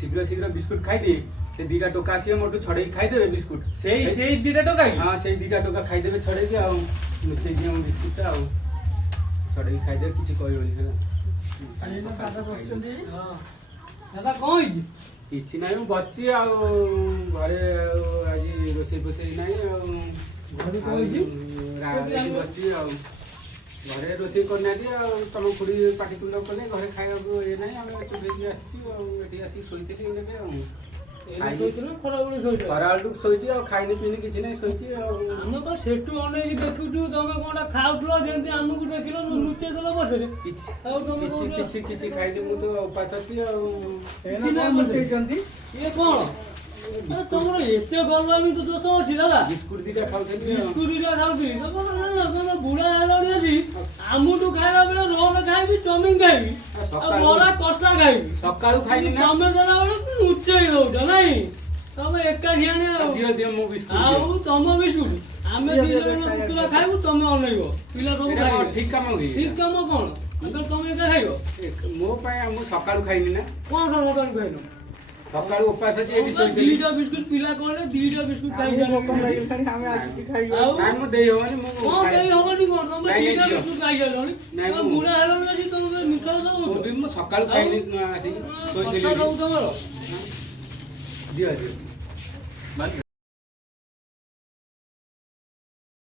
शीघ्र शीघ्र बिस्कुट खाईदे से दीटा टोका आसी मोटू छड़े खाईदेवे बिस्कुट सेई दीटा टोका हाँ से दीटा टोका खाईदेवे छड़े के आउ लुचै दियो बिस्कुट ता आउ छड़े खाईदेवे किछि कहबोनी है दादा बसचंदी हां दादा कोन हिजी किछि नै बसछि आउ घरे आज रोसे बसे नै आउ घरे कोन हिजी राजी बसछि आउ घरे रोसे करना दिया तुम खुड़ी पाटी तुंड कले घरे खाया ये ना आम चुभेकी आसी आसी शोते खराबू शोची खाइनी पीनी किसी ना शोची आम तो सेठू अनेक देखु तुम कौन खाऊल जमी आमको देख लुचे देल पछे किसी खाइनी मु तो उपास अच्छी ये कौन तुम एत गरमी तो दोष अच्छी दादा बिस्कुट दीटा खाऊली बिस्कुट दीटा खाऊली बुढ़ा है आमठू खाइला बेले रोल खाइबी चाउमिन खाइबी बड़ा कषा खाइबी सकाळू खाइनी ना तमे देला बेले उच्चई दउछ नाही तमे एका ध्यान दियो दियो मो बिस्कुट आउ तम बिस्कुट आमे दी जण कुकुला खाइबू तमे अनैबो पिला सब खाइबो ठीक काम कोन अगर तमे एका खाइबो मो पाए मु सकाळू खाइनी ना कोन सकाळू खाइनो सकाळू उपास अछि एबी सोई दीटा बिस्कुट पिला कोले दीटा बिस्कुट खाइ जानो हमें आज की खाइबो टाइम मो देई होनी मो कोन देई होबनी कोन तमे दीटा बिस्कुट खाइ जानो नहीं बुढ़ा हेलो नहीं तमे मिठा दउ भी मो सकाळू खाइनी आसी सोई दिली तमरो दियो दियो